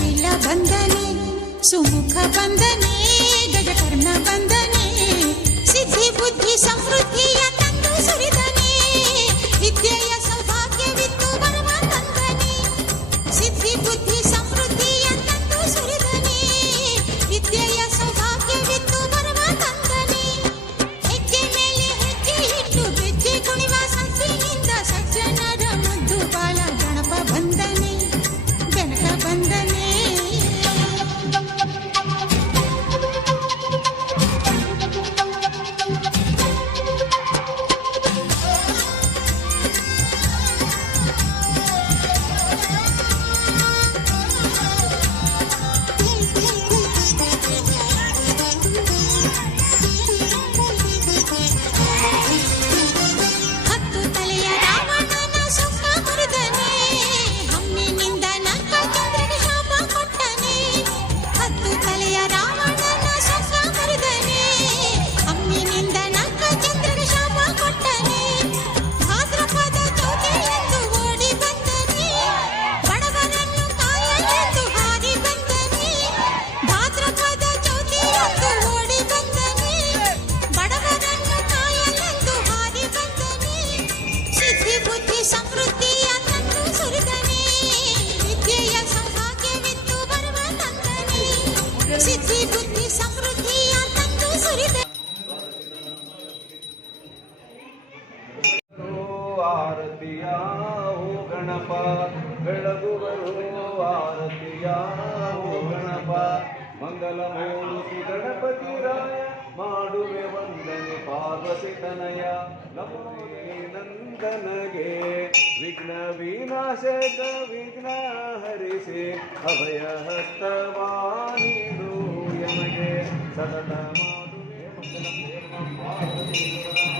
కపిల బంధనే సుముఖ బంధనే గజకర్ణ బంధనే సిద్ధి బుద్ధి సమృద్ధి ಮಂಗಲ ಮೂರ್ತಿ ಗಣಪತಿ ರಾಯ, ಮಾಡುವೆ ವಂದನೆ ಪಾರ್ವತಿ ತನಯ ನಂದನಗೆ, ವಿಘ್ನ ವಿನಾಶಕ ವಿಘ್ನ ಹರಿಸಿ ಅಭಯ ಹಸ್ತವಾನಿದು ಯಮಗೆ ಸತತ ಮಾಡುವೆ ಮಂಗಲ ಪಾರ್ವತಿ